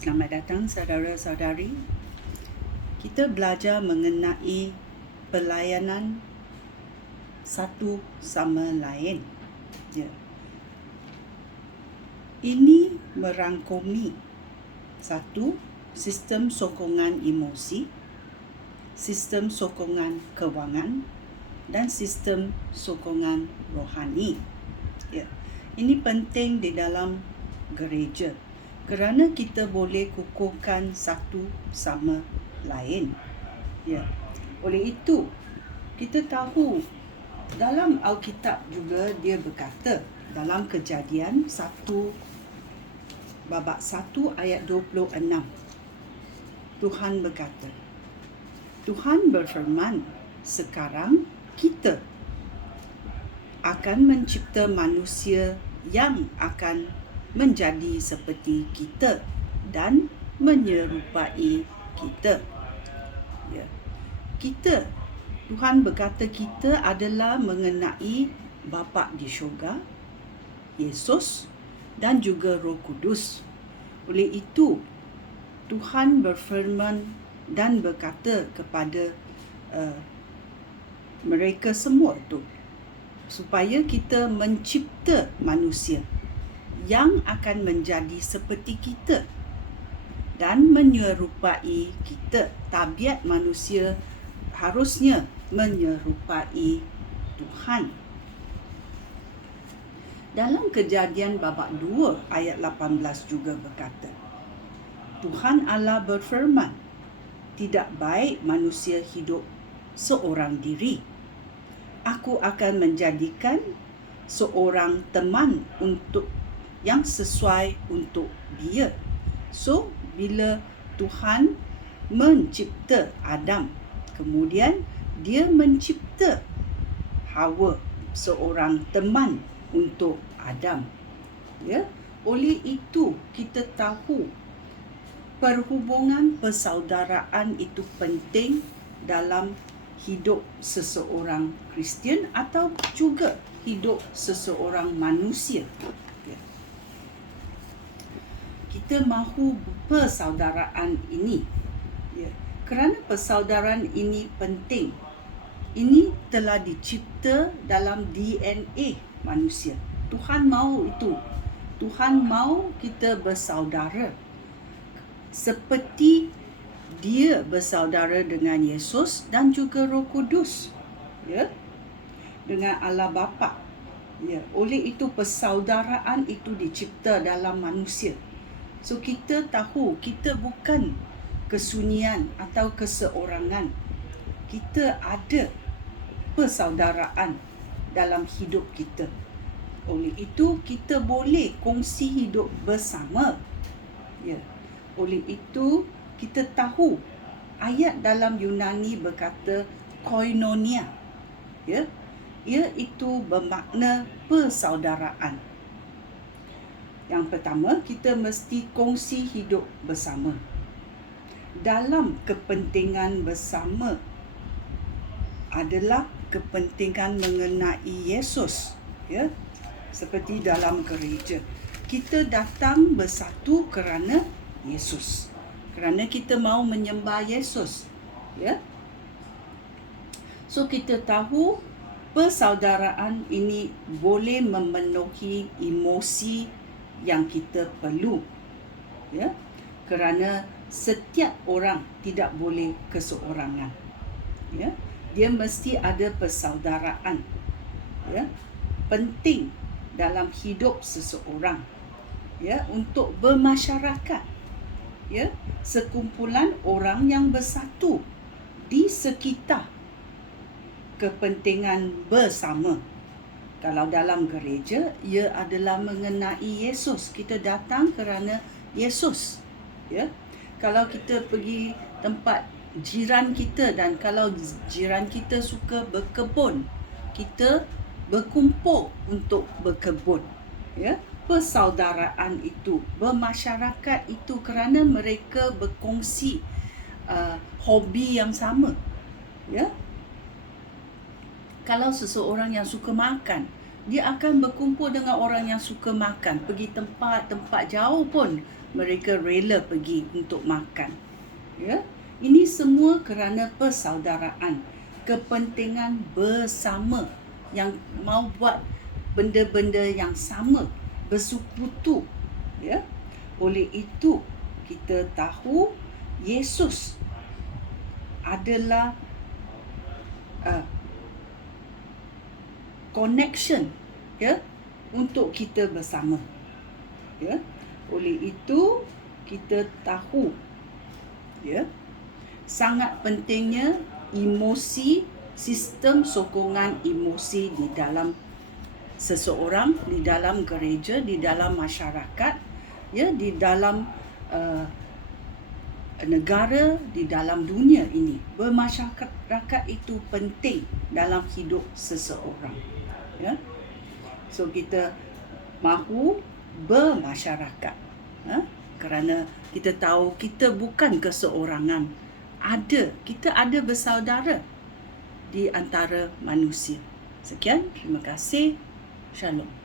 Selamat datang saudara-saudari. Kita belajar mengenai pelayanan satu sama lain. Ini merangkumi satu, sistem sokongan emosi, sistem sokongan kewangan, dan sistem sokongan rohani. Ini penting di dalam gereja kerana kita boleh kukuhkan satu sama lain. Oleh itu, kita tahu dalam Alkitab juga dia berkata dalam Kejadian 1 ayat 26. Tuhan berkata, Tuhan berfirman, sekarang kita akan mencipta manusia yang akan menjadi seperti kita dan menyerupai kita. Tuhan berkata kita adalah mengenai Bapa di syurga, Yesus dan juga Roh Kudus. Oleh itu, Tuhan berfirman dan berkata kepada mereka semua itu supaya kita mencipta manusia yang akan menjadi seperti kita dan menyerupai kita. Tabiat manusia harusnya menyerupai Tuhan. Dalam Kejadian babak 2 ayat 18 juga berkata, Tuhan Allah berfirman, tidak baik manusia hidup seorang diri. Aku akan menjadikan seorang teman yang sesuai untuk dia. So, bila Tuhan mencipta Adam, kemudian dia mencipta Hawa, seorang teman untuk Adam. Oleh itu, kita tahu perhubungan persaudaraan itu penting dalam hidup seseorang Kristian atau juga hidup seseorang manusia. Kita mahu persaudaraan ini kerana persaudaraan ini penting. Ini telah dicipta dalam DNA manusia. Tuhan mahu itu. Tuhan mahu kita bersaudara seperti dia bersaudara dengan Yesus dan juga Roh Kudus, dengan Allah Bapa. Oleh itu persaudaraan itu dicipta dalam manusia. So kita tahu kita bukan kesunyian atau keseorangan. Kita ada persaudaraan dalam hidup kita. Oleh itu kita boleh kongsi hidup bersama. Oleh itu kita tahu ayat dalam Yunani berkata koinonia. Iaitu bermakna persaudaraan. Yang pertama, kita mesti kongsi hidup bersama dalam kepentingan bersama adalah kepentingan mengenai Yesus. Seperti dalam gereja, kita datang bersatu kerana Yesus, kerana kita mahu menyembah Yesus. So kita tahu persaudaraan ini boleh memenuhi emosi yang kita perlu. Kerana setiap orang tidak boleh keseorangan. Dia mesti ada persaudaraan. Penting dalam hidup seseorang. Untuk bermasyarakat. Sekumpulan orang yang bersatu di sekitar kepentingan bersama. Kalau dalam gereja, ia adalah mengenai Yesus. Kita datang kerana Yesus. Kalau kita pergi tempat jiran kita dan kalau jiran kita suka berkebun, kita berkumpul untuk berkebun. Persaudaraan itu, bermasyarakat itu kerana mereka berkongsi hobi yang sama. Kalau seseorang yang suka makan, Dia akan berkumpul dengan orang yang suka makan. Pergi tempat-tempat jauh pun mereka rela pergi untuk makan. Ya, ini semua kerana persaudaraan, kepentingan bersama yang mau buat benda-benda yang sama, bersekutu. Ya, oleh itu kita tahu Yesus adalah connection, ya, untuk kita bersama. Ya, oleh itu kita tahu, ya, sangat pentingnya emosi, sistem sokongan emosi di dalam seseorang, di dalam gereja, di dalam masyarakat, ya, di dalam negara, di dalam dunia ini. Bermasyarakat itu penting dalam hidup seseorang. Ya, so kita mahu bermasyarakat, kerana kita tahu kita bukan keseorangan. Kita ada bersaudara di antara manusia. Sekian, terima kasih. Shalom.